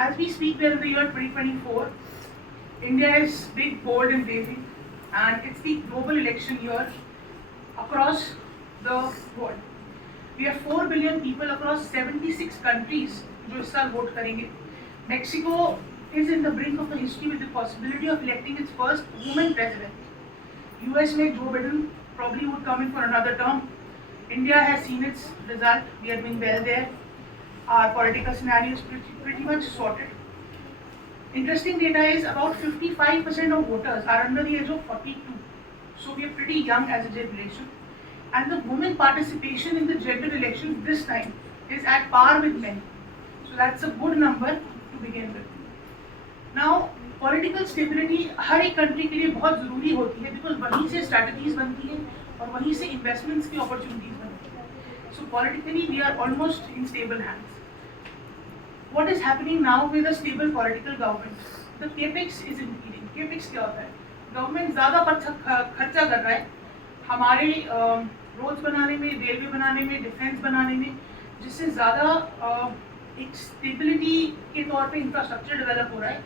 as we speak, we are in the year 2024. India is big, bold, and blazing, and it's the global election year across the world. We have 4 billion people across 76 countries जो इस साल vote करेंगे. Mexico is in the brink of the history with the possibility of electing its first woman president. US में Joe Biden probably would come in for another term. India has seen its result. We are doing well there. Our political scenario is pretty much sorted. Interesting data is about 55% of voters are under the age of 42. So we are pretty young as a generation. And the women participation in the general elections this time is at par with men. So that's a good number to begin with. Now, political stability हर एक country के लिए बहुत ज़रूरी होती है because वहीं से strategies बनती हैं और वहीं से investments की opportunities बनती हैं. So politically we are almost in stable hands. What is happening now with a stable political government? The capex is increasing. Capex क्या होता है? Government ज़्यादा खर्चा कर रहा है हमारे रोड्स बनाने में, रेलवे बनाने में, डिफेंस बनाने में, जिससे ज़्यादा एक स्टेबिलिटी के तौर पे इंफ्रास्ट्रक्चर डेवलप हो रहा है.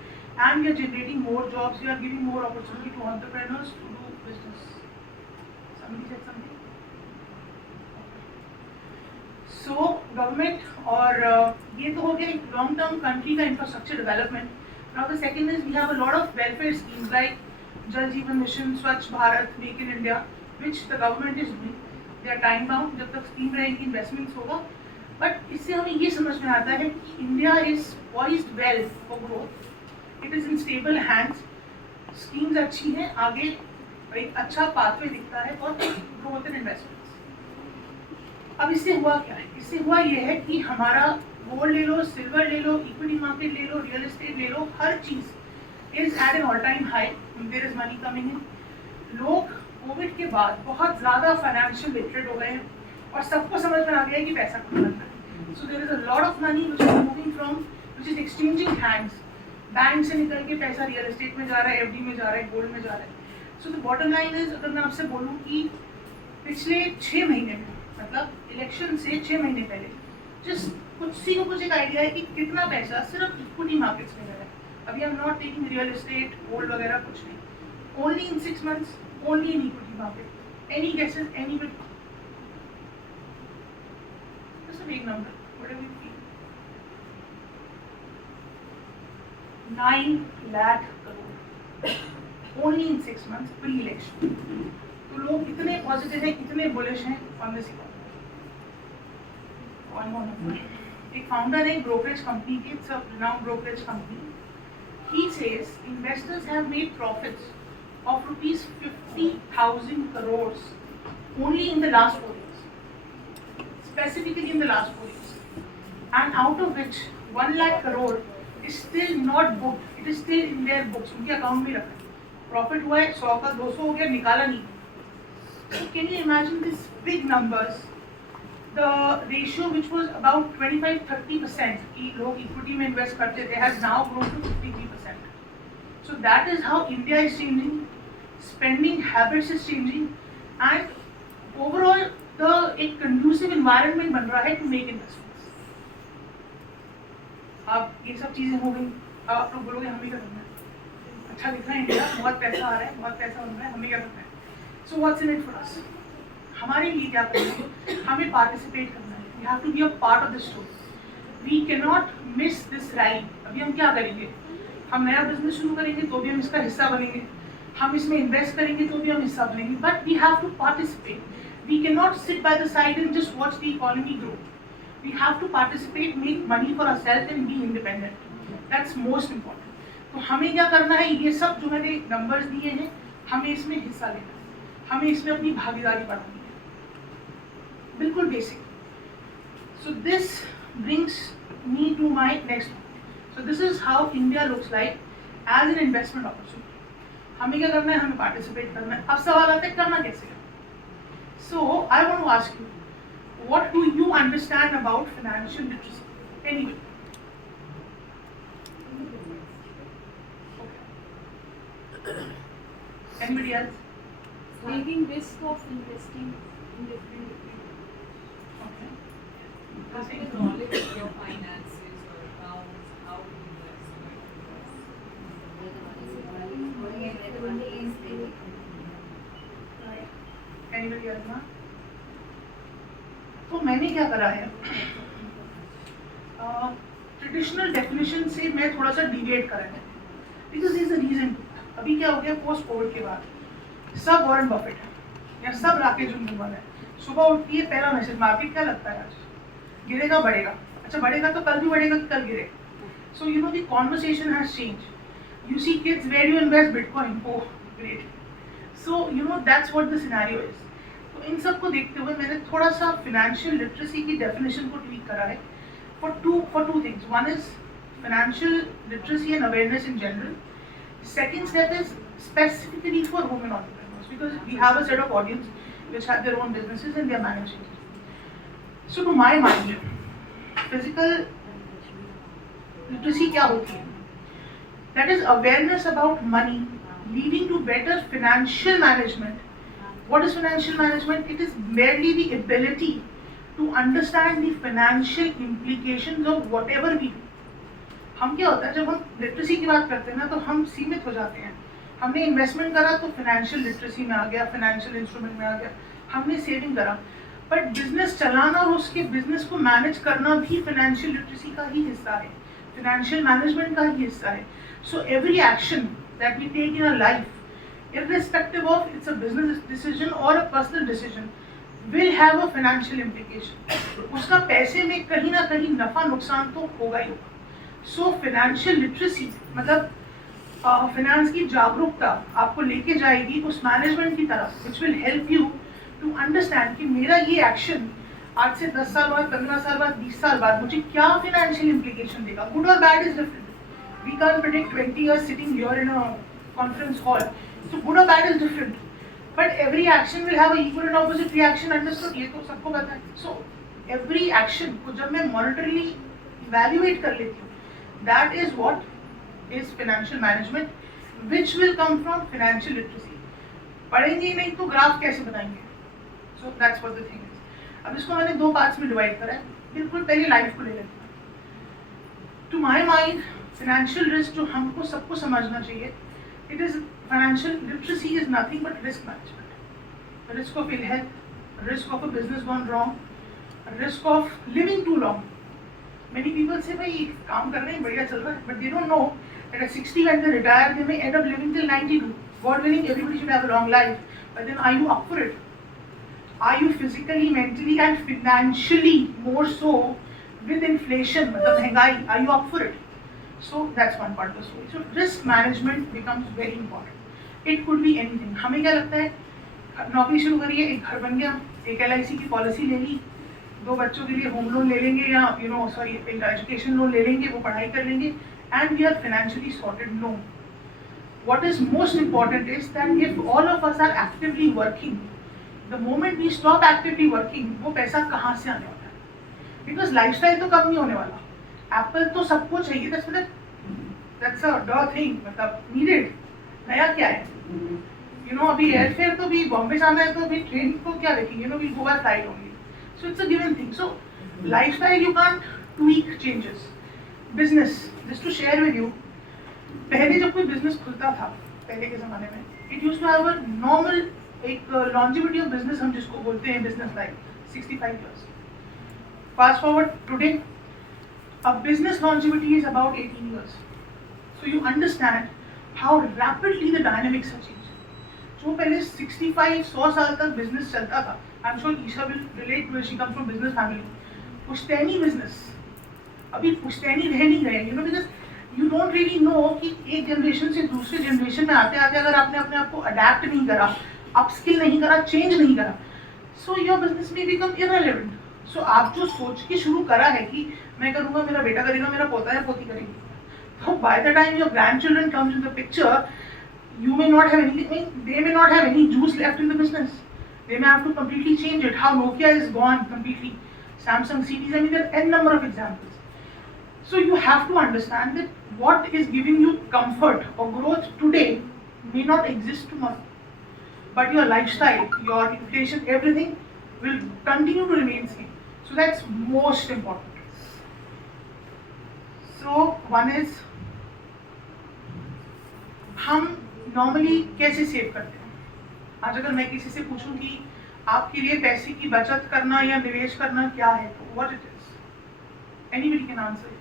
And we are generating more jobs. We are giving more opportunity to entrepreneurs to do business. Somebody said something. So government और ये तो हो गया एक long term country का infrastructure development. Now the second is we have a lot of welfare schemes like Jal Jeevan Mission, Swachh Bharat, Make in India, which the government is doing. They are time bound. जब तक scheme रहेगी investments होगा. But इससे हमें ये समझ में आता है कि India is poised well for growth. It is in stable hands. Schemes अच्छी हैं, आगे एक अच्छा pathway दिखता है और growth and investments. अब इससे हुआ क्या है? इससे हुआ ये है कि हमारा गोल्ड ले लो, सिल्वर ले लो, इक्विटी मार्केट ले लो, रियल एस्टेट ले लो, हर चीज़ is at an all time high. There is money coming in. लोग कोविड के बाद बहुत ज़्यादा फाइनेंशियल लिटरेट हो गए हैं और सबको समझ में आ गया है कि पैसा कमाना है. So there is a lot of money which is moving from which is exchanging hands. Bank से निकल के पैसा रियल एस्टेट में जा रहा है, एफडी में जा रहा है, गोल्ड में जा रहा है. So the bottom line is, अगर मैं आपसे बोलूँ कि पिछले 6 महीने में, मतलब इलेक्शन से 6 महीने पहले, जस्ट कुछ एक आइडिया है कि कितना पैसा सिर्फ इक्विटी मार्केट्स में जा रहा है. अभी आई am not taking real estate, gold वगैरह कुछ नहीं. Only in 6 months, only in equity market. Any guesses, any bit? Just a big number, whatever you feel. 9 lakh crore only in 6 months pre election. तो लोग इतने पॉजिटिव हैं, इतने बुलिश हैं on this economy. एक फाउंडर है ब्रोकरेज कंपनी की, it's a renowned brokerage company. He says investors have made profits of ₹50,000 crores only in the last 4 years, specifically in the last 4 years, and out of which 1 lakh crore is still not booked. It is still in their books. उनके account में रखा है. Profit हुआ है 100 का, 200 हो गया, निकाला नहीं. So can you imagine these big numbers? The ratio which was about 25-30% कि लोग इक्विटी में इन्वेस्ट करते थे has now grown to 53%. So that is how India is changing, spending habits is changing, and overall the एक conducive environment बन रहा है to make investments. अब ये सब चीज़ें हो गई. अब आप लोग बोलोगे हमें क्या करना है? अच्छा दिख रहा है इंडिया, बहुत पैसा आ रहा है, बहुत पैसा बन रहा है, हमें क्या करना है? So what's in it for us? हमारे लिए क्या करना है? हमें पार्टिसिपेट करना है. We have to be a part of the story. We cannot miss this ride. अभी हम क्या करेंगे? हम नया बिजनेस शुरू करेंगे तो भी हम इसका हिस्सा बनेंगे. हम इसमें इन्वेस्ट करेंगे तो भी हम हिस्सा बनेंगे. But we have to participate. We cannot sit by the side and just watch the economy grow. We have to participate, make money for ourselves and be independent. That's most important. तो हमें क्या करना है? ये सब जो मैंने numbers दिए हैं, हमें इसमें हिस्सा लेना है. हमें इसमें अपनी भागीदारी बढ़ानी है. बिल्कुल basic. So this brings me to my next point. So this is how India looks like as an investment opportunity. हमें क्या करना है? हमें पार्टिसिपेट करना है. अब सवाल आता है करना कैसे है? So I want to ask you, what do you understand about financial literacy? Anyway. Okay. Anybody else? Taking risk of investing in different. Having knowledge of your finances or accounts, how to invest. मैंने क्या करा है, traditional definition से मैं थोड़ा सा deviate करा है, बिकॉज इज अ रीजन। अभी क्या हो गया पोस्ट कोविड के बाद, सब वॉरेन बफेट है या सब राकेश जुम्मन है, सुबह उठती है पहला मैसेज मार्केट क्या लगता है आज गिरेगा बढ़ेगा, अच्छा बढ़ेगा तो कल भी बढ़ेगा कि कल गिरेगा। So you know the conversation has change. You see kids where you invest bitcoin, oh great. So you know that's what the scenario is. तो इन सब को देखते हुए मैंने थोड़ा सा फिनेंशियल लिटरेसी की डेफिनेशन को ट्वीक करा है for two things. One is financial literacy and awareness in general. Second step is specifically for women entrepreneurs, because we have a set of audience which have their own businesses and they are managing it. So to my mind, physical literacy क्या होती है? That is awareness about money leading to better financial management. What is financial management? It is merely the ability to understand the financial implications of whatever we do. हम क्या होता है जब हम literacy की बात करते हैं ना, तो हम सीमित हो जाते हैं। हमने इन्वेस्टमेंट करा तो फाइनेंशियल लिटरेसी में आ गया, फाइनेंशियल इंस्ट्रूमेंट में आ गया, हमने सेविंग करा, बट बिजनेस चलाना और उसके बिजनेस को मैनेज करना भी फाइनेंशियल लिटरेसी का ही हिस्सा है, फाइनेंशियल मैनेजमेंट का ही हिस्सा है। So every action that we take in a life, irrespective of it's a business decision or a personal decision, will have a financial implication. उसका पैसे में कहीं ना कहीं नफा नुकसान तो होगा ही होगा। सो फाइनेंशियल लिटरेसी मतलब फाइनेंस की जागरूकता आपको लेके जाएगी उस मैनेजमेंट की तरफ, which will help you to understand कि मेरा ये एक्शन आज से 10 साल बाद, 15 साल बाद, 20 साल बाद मुझे क्या फाइनेंशियल इम्प्लीकेशन देगा। गुड और bad is different. We can predict 20 years sitting here in a conference hall. So good or bad is different, but every action will have a equal and opposite reaction. Understood? ये तो सबको पता है। So every action को जब मैं monetarily evaluate कर लेती हूँ, that is what is financial management, which will come from financial literacy. पढ़ेंगे ही नहीं तो ग्राफ कैसे बनाएंगे? So that's what the thing is. अब इसको मैंने दो पार्ट्स में डिवाइड करा है। बिल्कुल पहले लाइफ को ले लेते हैं। To my mind, financial risk जो हमको सबको समझना चाहिए, it is financial literacy is nothing but risk management. The risk of ill health, risk of a business gone wrong, risk of living too long. Many people say भाई काम कर रहे हैं बढ़िया चल रहा है, but they don't know that at 60 when they retire they may end up living till 92. God willing, everybody should have a long life, but then are you up for it? Are you physically, mentally and financially more so with inflation, मतलब महंगाई, are you up for it? So that's one part of the story. So risk management becomes very important. It could be anything. हमें क्या लगता है नौकरी शुरू करिए, एक घर बन गया, एक LIC की पॉलिसी ले ली, 2 बच्चों के लिए होम लोन ले लेंगे या एक एजुकेशन लोन ले लेंगे, वो पढ़ाई कर लेंगे, and we are financially sorted. No. What is most important is that if all of us are actively working, the moment we stop actively working, वो पैसा कहाँ से आने वाला है? Because lifestyle तो कम नहीं होने वाला। एप्पल तो सबको चाहिए, that's a duh thing, मतलब needed। नया क्या है? अभी एयरफेयर तो भी बॉम्बे जाना है तो अभी ट्रेन को क्या देखेंगे, we go by flight only। So it's a given thing। So lifestyle you can't tweak changes। Business, just to share with you, पहले जब कोई बिजनेस खुलता था पहले के ज़माने में, it used to have a normal एक longevity of business हम जिसको बोलते हैं business life, 65 years। Fast forward today, a business longevity is about 18 years. So you understand how rapidly the dynamics have changed. जो पहले 65-100 साल तक business चलता था, I'm sure Isha will relate to it, she comes from business family. पुश्तैनी business, अभी पुश्तैनी रह नहीं गए, because you don't really know कि एक जनरेशन से दूसरे जनरेशन में आते आते अगर आपने अपने आप को अडेप्ट नहीं करा, अपस्किल नहीं करा, चेंज नहीं करा, so your business may become irrelevant. So आप जो सोच के शुरू करा है कि मैं करूँगा, मेरा बेटा करेगा, मेरा पोता या पोती करेगी, तो by the time your grandchildren comes in the picture, you may not have anything, they may not have any juice left in the business. They may have to completely change it. How Nokia is gone completely, Samsung series, I mean there are n number of examples. So you have to understand that what is giving you comfort or growth today may not exist tomorrow, but your lifestyle, your inflation, everything will continue to remain same. So that's most important. So one is हम normally कैसे save करते हैं। आज अगर मैं किसी से पूछूं कि आपके लिए पैसे की बचत करना या निवेश करना क्या है? What it is? Anybody can answer.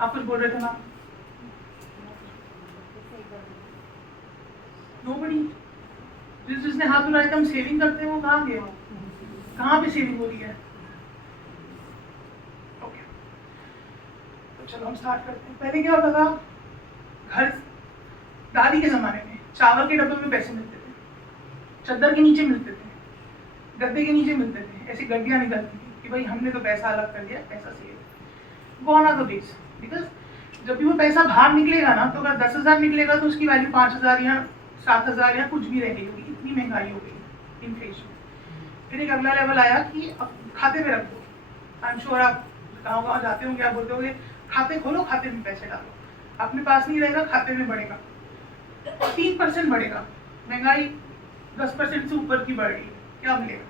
आप कुछ बोल रहे थे ना? नोबडी। जिसने हाथ उठाया था हम सेविंग करते हैं वो कहाँ गए? कहाँ पे सेविंग हो रही है? ओके, तो चलो हम स्टार्ट करते हैं। पहले क्या होता था, घर दादी के ज़माने में चावल के डब्बे में पैसे मिलते थे, चद्दर के नीचे मिलते थे, गद्दे के नीचे मिलते थे, ऐसी गड्डियाँ निकलती थी कि भाई हमने तो पैसा अलग कर दिया, पैसा save. Gone are the days, because जब भी वो पैसा बाहर निकलेगा ना, तो अगर 10,000 निकलेगा तो उसकी वैल्यू 5,000 या 7,000 या कुछ भी रह गई होगी, इतनी महंगाई हो गई, इन्फ्लेशन। फिर एक अगला लेवल आया कि अब खाते में रख दो। आई एम श्योर आप गाँव जाते होंगे, आप बोलते होंगे खाते खोलो, खाते में पैसे डालो, अपने पास नहीं रहेगा, खाते में बढ़ेगा, 3% बढ़ेगा। महंगाई 10% से ऊपर की बढ़ रही है, क्या मिलेगा?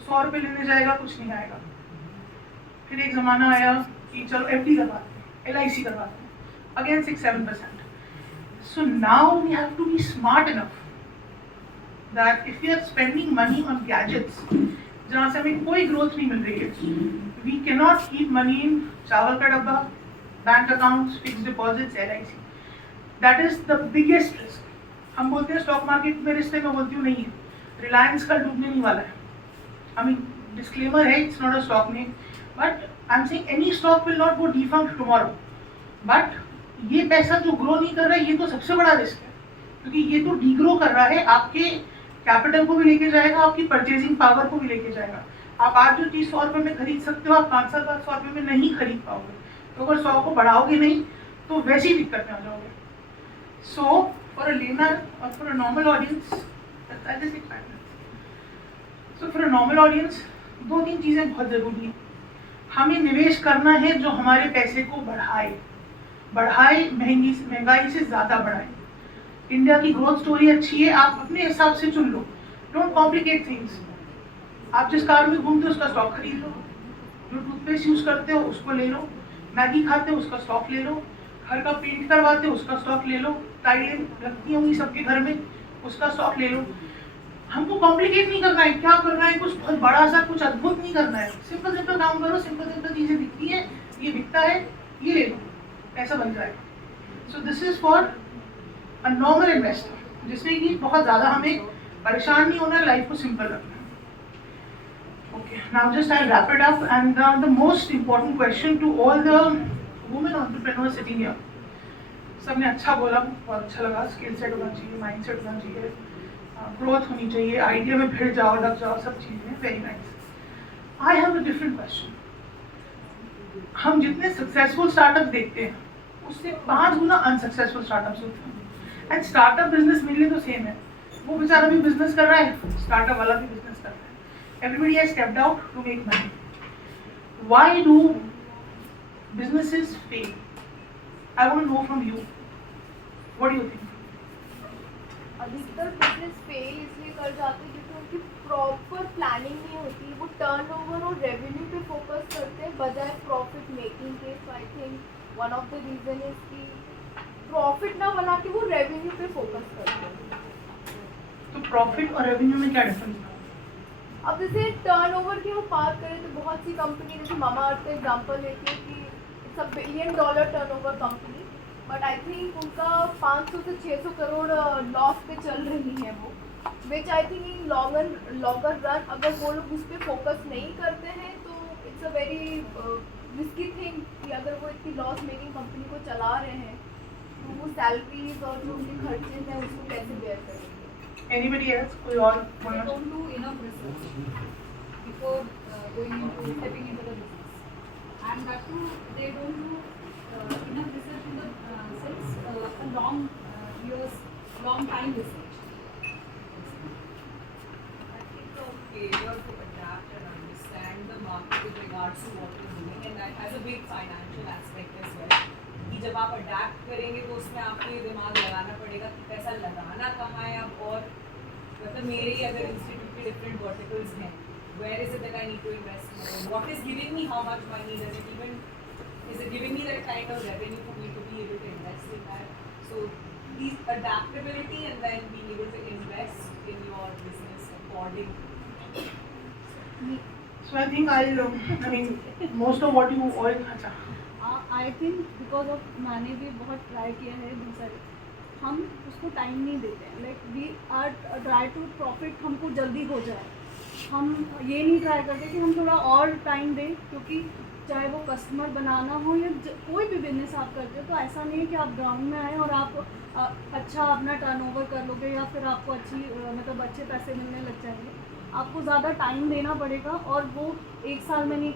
100 रुपये लेने जाएगा, कुछ नहीं आएगा। फिर एक ज़माना आया कि चलो FD करवाते हैं, LIC करवाते हैं, again 6-7%। So now we have to be smart enough that if we are spending money on gadgets, जहाँ से हमें कोई ग्रोथ नहीं मिल रही है, we cannot keep money in चावल का डब्बा, bank accounts, fix deposits, LIC. That is the biggest risk. हम बोलते हैं स्टॉक मार्केट में रिस्क है, मैं बोलती हूँ नहीं है, रिलायंस कल डूबने नहीं वाला है। I mean, disclaimer है, it's not a stock name, but I'm saying any stock will not go defunct tomorrow. But ये पैसा जो ग्रो नहीं कर रहा है, ये तो सबसे बड़ा रिस्क है, क्योंकि ये तो डीग्रो कर रहा है, आपके कैपिटल को भी लेके जाएगा, आपकी परचेजिंग पावर को भी लेके जाएगा। आप आज जो चीज़ 100 रुपये में खरीद सकते हो, आप 5 साल बाद 100 रुपये में नहीं खरीद पाओगे। तो अगर 100 को बढ़ाओगे नहीं तो वैसे ही दिक्कत में आ जाओगे। सो फॉर अ लेमैन और for a normal audience, so for a normal audience 2-3 चीज़ें बहुत ज़रूरी हैं। हमें निवेश करना है जो हमारे पैसे को बढ़ाए, महंगाई से ज़्यादा बढ़ाए। इंडिया की ग्रोथ स्टोरी अच्छी है, आप अपने हिसाब से चुन लो, डोंट कॉम्प्लिकेट थिंग्स। आप जिस कार में घूमते हो उसका स्टॉक खरीद लो, जो टूथपेस्ट यूज़ करते हो उसको ले लो, मैगी खाते हो उसका स्टॉक ले लो, घर का पेंट करवाते हो उसका स्टॉक ले लो, टाइलें लगती होंगी सबके घर में, उसका स्टॉक ले लो। हमको कॉम्प्लिकेट नहीं करना है, क्या करना है, कुछ बहुत बड़ा सा, कुछ अद्भुत नहीं करना है। सिंपल सिंपल काम करो, सिंपल चीज़ें दिखती है, ये बिकता है, ये ले लो, पैसा बन जाएगा। सो this is for a normal investor, जिसमें कि बहुत ज़्यादा हमें परेशान नहीं होना, लाइफ को सिंपल रखना है। Okay, now just I wrap it up and the most important question to all the women entrepreneurs sitting here. सबने अच्छा बोला, बहुत अच्छा लगा। स्किल सेट होना चाहिए, माइंड सेट होना चाहिए, ग्रोथ होनी चाहिए, आइडिया में भिड़ जाओ, लग जाओ, सब चीज़ें very nice. I have a different question. हम जितने सक्सेसफुल स्टार्टअप देखते हैं उससे 5 गुना अनसक्सेसफुल स्टार्टअप्स होते हैं। एंड स्टार्टअप बिजनेस मेरे लिए तो सेम है, वो बेचारा भी बिजनेस कर रहा है, स्टार्टअप वाला भी बिजनेस कर रहा है। Everybody has stepped out to make money. Why do businesses fail? I want to know from you, what do you think? अधिकतर बिजनेस फेल इसलिए कर जाते हैं क्योंकि उनकी प्रॉपर प्लानिंग नहीं होती। वो टर्नओवर और रेवेन्यू पे फोकस करते हैं बजाय प्रॉफिट मेकिंग के। So I think one of the reason is कि प्रॉफिट ना बना के वो रेवेन्यू पे फोकस करते हैं। तो प्रॉफिट और रेवेन्यू में क्या डिफरेंस है? अब जैसे टर्नओवर की हम बात करें तो बहुत सी कंपनी, जैसे मामा अर्थ का एग्जांपल लेती है कि it's a $1 billion turnover company, but I think उनका 500 से 600 करोड़ लॉस पे चल रही है वो, which I think in longer run अगर वो लोग उस पर फोकस नहीं करते हैं तो it's a very risky thing कि अगर वो इतनी लॉस मेकिंग कंपनी को चला रहे हैं तो वो सैलरीज और जो उनके खर्चे हैं उसको कैसे बेयर करेंगे। Anybody else? कोई और? They don't do enough research before stepping into the business, and that too they don't do enough research in the sense a long time research. I think the failure to adapt and understand the market with regards to what you're doing, and that has a big financial aspect as well. कि जब आप adapt करेंगे तो उसमें आपको ये दिमाग लगाना पड़ेगा कि पैसा लगाना कहाँ है अब, और मतलब मेरे ही अगर इंस्टीट्यूट के डिफरेंट वर्टिकल्स हैं, where is it that I need to invest more, what is giving me how much money, does it even is it giving me that kind of revenue for me to be able to invest in that? So these adaptability and then being able to invest in your business according? So I think I mean, most of what you all. अच्छा. I think because of मैंने भी बहुत try किया है दूसरे, हम उसको time नहीं देते हैं. Like we are try to profit हमको जल्दी हो जाए. हम ये नहीं ट्राई करते कि हम थोड़ा और टाइम दें, क्योंकि चाहे वो कस्टमर बनाना हो या कोई भी बिजनेस आप करते हो, तो ऐसा नहीं है कि आप ग्राउंड में आए और आप अच्छा अपना टर्नओवर कर लोगे या फिर आपको अच्छी मतलब अच्छे पैसे मिलने लग जाएंगे. आपको ज़्यादा टाइम देना पड़ेगा, और वो 1 साल में नहीं,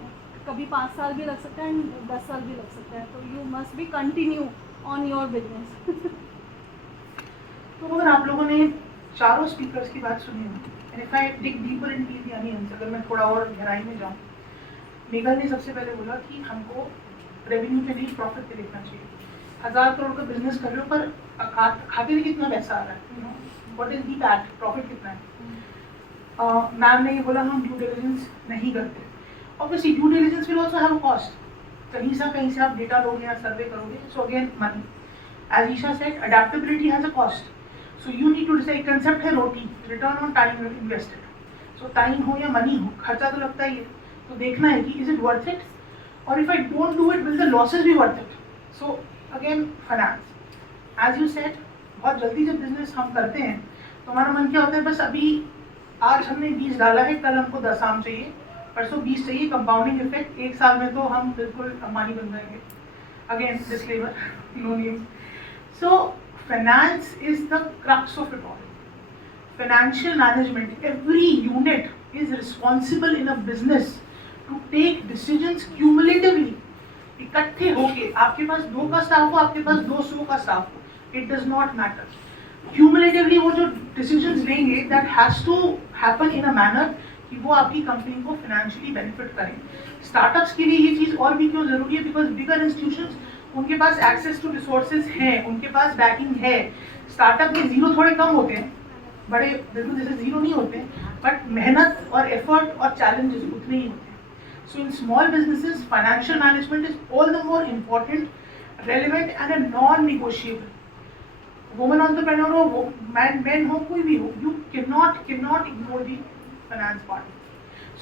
कभी 5 साल भी लग सकता है, 10 साल भी लग सकता है. तो you must be continue on your business. तो अगर आप लोगों ने चारों स्पीकर्स की बात सुनी हो, and if I dig deeper into the onions, अगर मैं थोड़ा और गहराई में जाऊँ, मेघल ने सबसे पहले बोला कि हमको रेवेन्यू पे नहीं प्रॉफिट पे देखना चाहिए. 1000 करोड़ का बिजनेस कर रहे हो पर खाते में कितना पैसा आ रहा है, what is the PAT, profit कितना है. मैम ने ये बोला हम ड्यू डिलिजेंस नहीं करते. Obviously due diligence will also have a cost. कहीं से आप डेटा लोगे या सर्वे करोगे, so again money. As Isha said, adaptability has a cost. So you need to decide. Concept है ROTI, return on time invested. So time हो या money हो, खर्चा तो लगता ही है. तो देखना है कि इज इट वर्थ इट, और if I don't do it will the losses be worth it. So again finance, as you said, बहुत जल्दी जब बिजनेस हम करते हैं तो हमारा मन क्या होता है, बस अभी आज हमने 20 डाला है, कल हमको 10 आम चाहिए, परसों 20 चाहिए. कंपाउंडिंग इफेक्ट, 1 साल में तो हम बिल्कुल अंबानी बन जाएंगे. Again disclaimer, no names. So finance is the crux of it all. Financial management, every unit is responsible in a business to take decisions cumulatively. इकट्ठे होके, आपके पास 2 का स्टाफ हो, आपके पास 200 का स्टाफ हो, it does not matter. Cumulatively वो जो decisions लेंगे, that has to happen in a manner कि वो आपकी कंपनी को financially benefit करें. Startups के लिए ये चीज़ और भी क्यों ज़रूरी है, because bigger institutions, उनके पास access to resources हैं, उनके पास backing है. Startup में जीरो थोड़े कम होते हैं, बड़े बिजनेस जैसे जीरो नहीं होते, बट मेहनत और एफर्ट और चैलेंजेस उतने ही होते हैं. So in small businesses financial management is all the more important, relevant and a non negotiable. Women entrepreneur हो, मैन हो, कोई भी हो, you can not ignore the finance part.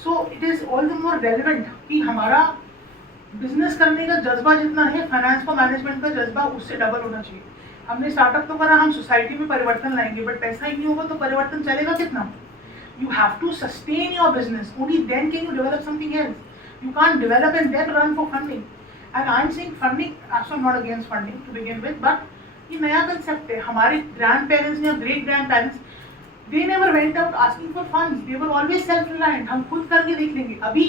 So it is all the more relevant कि हमारा business करने का जज्बा जितना है, फाइनेंस को मैनेजमेंट का जज्बा उससे डबल होना चाहिए. हमने स्टार्टअप तो करा, हम सोसाइटी में परिवर्तन लाएंगे, बट पैसा ही नहीं होगा तो परिवर्तन चलेगा कितना. You have to sustain your business, only then can you develop something else. You can't develop and then run for funding. And I am saying funding, I am not against funding to begin with, but ये नया concept है. हमारे grand parents या great grand parents, they never went out asking for funds, they were always self reliant. हम खुद करके देख लेंगे. अभी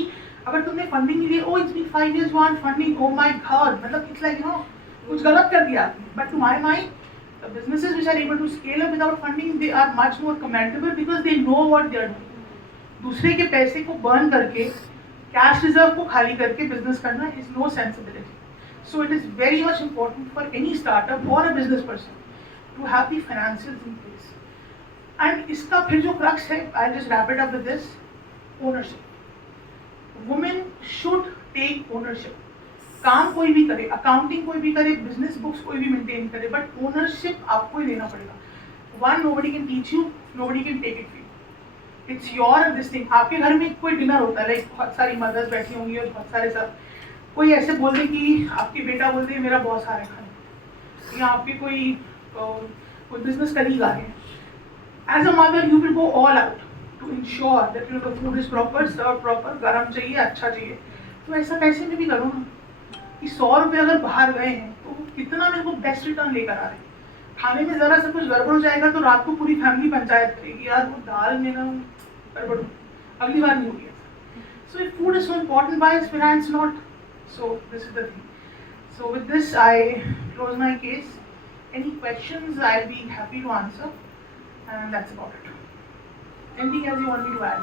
अगर तुमने फंडिंग नहीं ली, oh it's been 5 years want funding, oh my god, मतलब इट्स लाइक कुछ गलत कर दिया. But to my mind, the businesses which are able to scale up without funding, they are much more commendable because they know what they are doing. दूसरे के पैसे को burn करके, cash reserve को खाली करके business करना is no sensibility. So it is very much important for any startup or a business person to have the financials in place. And इसका फिर जो crux है, I'll just wrap it up with this: ownership. Women should take ownership. काम कोई भी करे, accounting कोई भी करे, बिजनेस बुक्स कोई भी मेंटेन करे, बट ओनरशिप आपको ही लेना पड़ेगा. One, nobody can teach you, nobody can take it free. It's your this thing. आपके घर में कोई डिनर होता है, लाइक बहुत सारी मदर्स बैठी होंगी और बहुत सारे सब, कोई ऐसे बोल दे कि आपके बेटा बोल दे मेरा बॉस आ रहा है खाने, या आपके कोई बिजनेस कलीग आ रहे हैं. As a mother you will go all out to ensure that the food is proper, serve proper, गर्म चाहिए, अच्छा चाहिए. तो ऐसा पैसे में भी करो ना कि 100 रुपये अगर बाहर गए हैं तो कितना मेरे को बेस्ट रिटर्न लेकर आ रहे हैं. खाने में ज़रा सा कुछ गड़बड़ हो जाएगा तो रात को पूरी फैमिली पंचायत करेगी, यार वो दाल में ना गड़बड़, अगली बार नहीं होगी. So if food is so important, why is finance not? So this is the thing. So with this I close my case. Any questions I will be happy to answer, and that's about it. Anything else you want me to add?